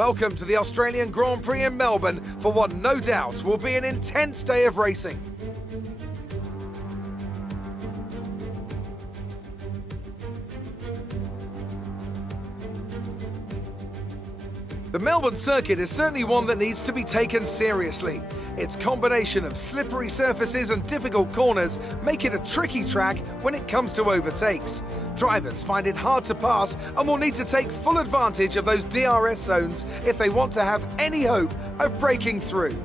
Welcome to the Australian Grand Prix in Melbourne for what no doubt will be an intense day of racing. The Melbourne circuit is certainly one that needs to be taken seriously. Its combination of slippery surfaces and difficult corners make it a tricky track when it comes to overtakes. Drivers find it hard to pass and will need to take full advantage of those DRS zones if they want to have any hope of breaking through.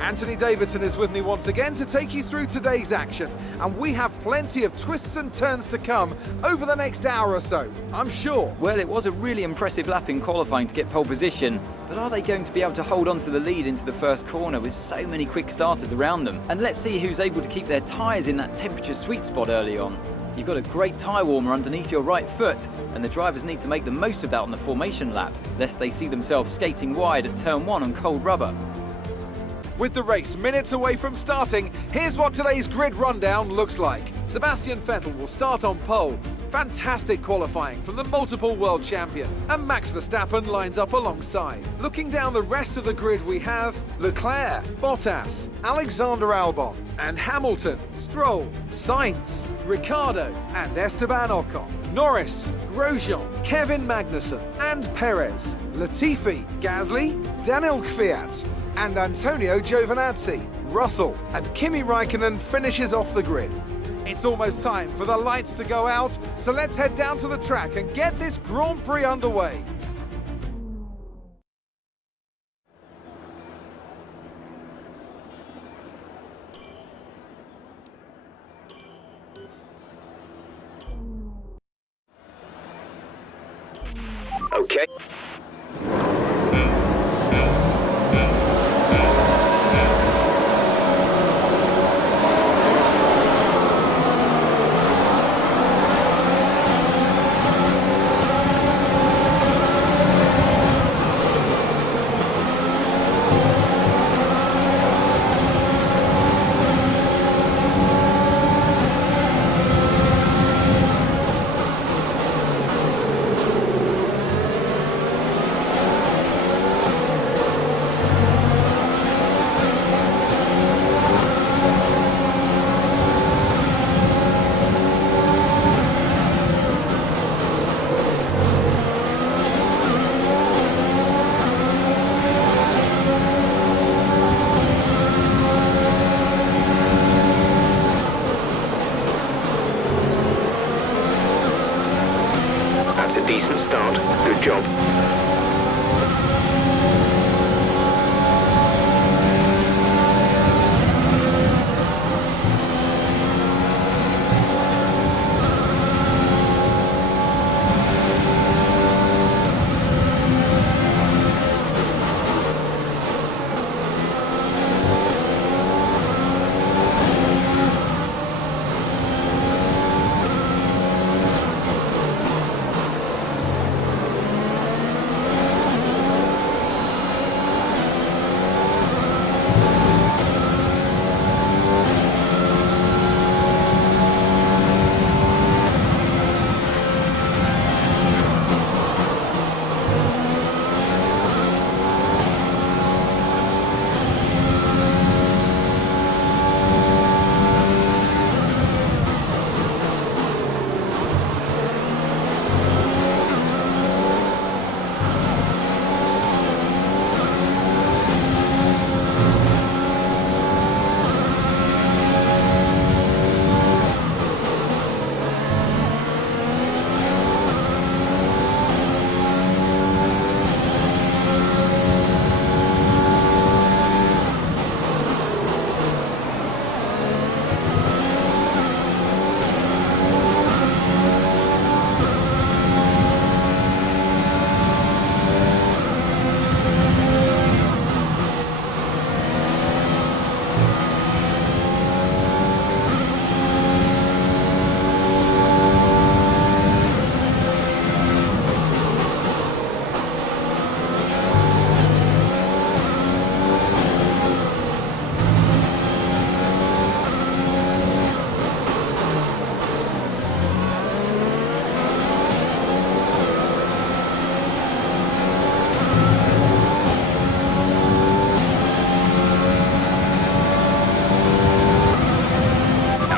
Anthony Davidson is with me once again to take you through today's action, and we have plenty of twists and turns to come over the next hour or so, I'm sure. Well, it was a really impressive lap in qualifying to get pole position, but are they going to be able to hold on to the lead into the first corner with so many quick starters around them? And let's see who's able to keep their tyres in that temperature sweet spot early on. You've got a great tyre warmer underneath your right foot, and the drivers need to make the most of that on the formation lap, lest they see themselves skating wide at turn 1 on cold rubber. With the race minutes away from starting, here's what today's grid rundown looks like. Sebastian Vettel will start on pole. Fantastic qualifying from the multiple world champion, and Max Verstappen lines up alongside. Looking down the rest of the grid, we have Leclerc, Bottas, Alexander Albon, and Hamilton, Stroll, Sainz, Ricciardo, and Esteban Ocon. Norris, Grosjean, Kevin Magnussen, and Perez, Latifi, Gasly, Daniel Kvyat, and Antonio Giovinazzi. Russell and Kimi Raikkonen finishes off the grid. It's almost time for the lights to go out, so let's head down to the track and get this Grand Prix underway. Okay. That's a decent start. Good job.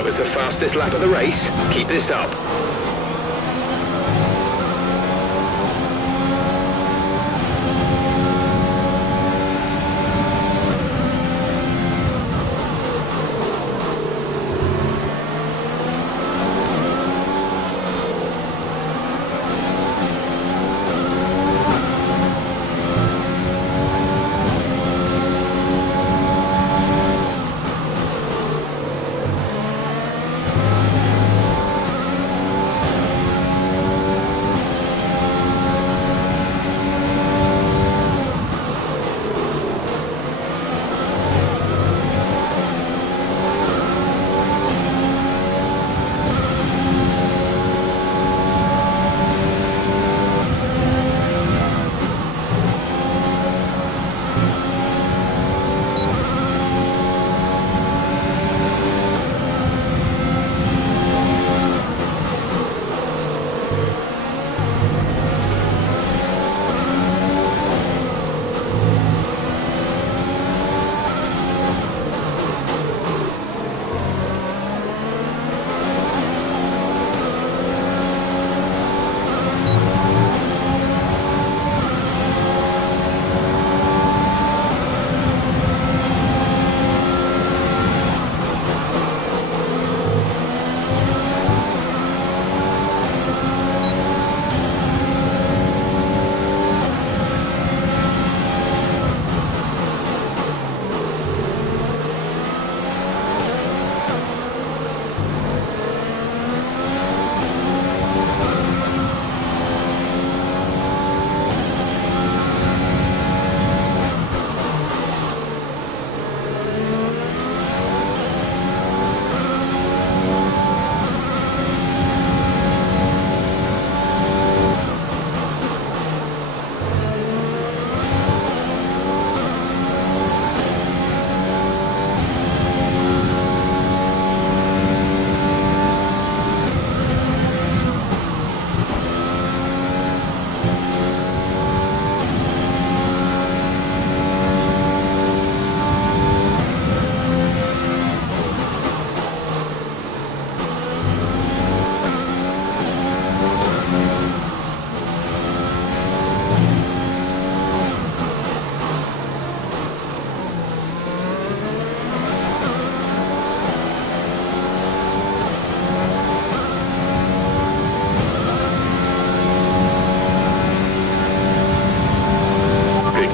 was the fastest lap of the race. Keep this up.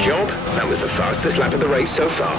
Job. That was the fastest lap of the race so far.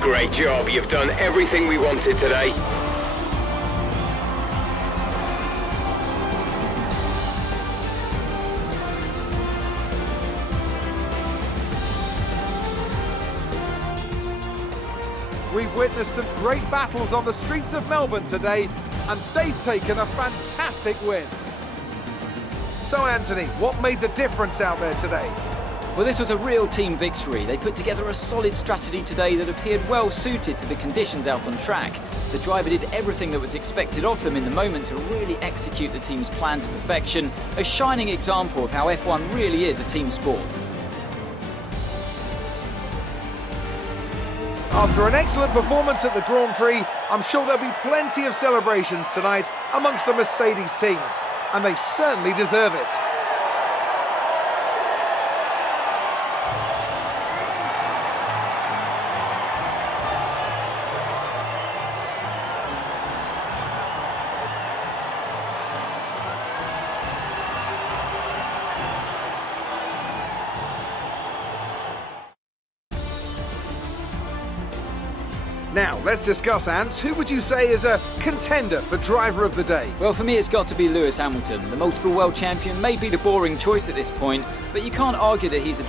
Great job, you've done everything we wanted today. We've witnessed some great battles on the streets of Melbourne today, and they've taken a fantastic win. So Anthony, what made the difference out there today? Well, this was a real team victory. They put together a solid strategy today that appeared well suited to the conditions out on track. The driver did everything that was expected of them in the moment to really execute the team's plan to perfection, a shining example of how F1 really is a team sport. After an excellent performance at the Grand Prix, I'm sure there'll be plenty of celebrations tonight amongst the Mercedes team, and they certainly deserve it. Now, let's discuss, Ant. Who would you say is a contender for driver of the day? Well, for me, it's got to be Lewis Hamilton. The multiple world champion may be the boring choice at this point, but you can't argue that he's a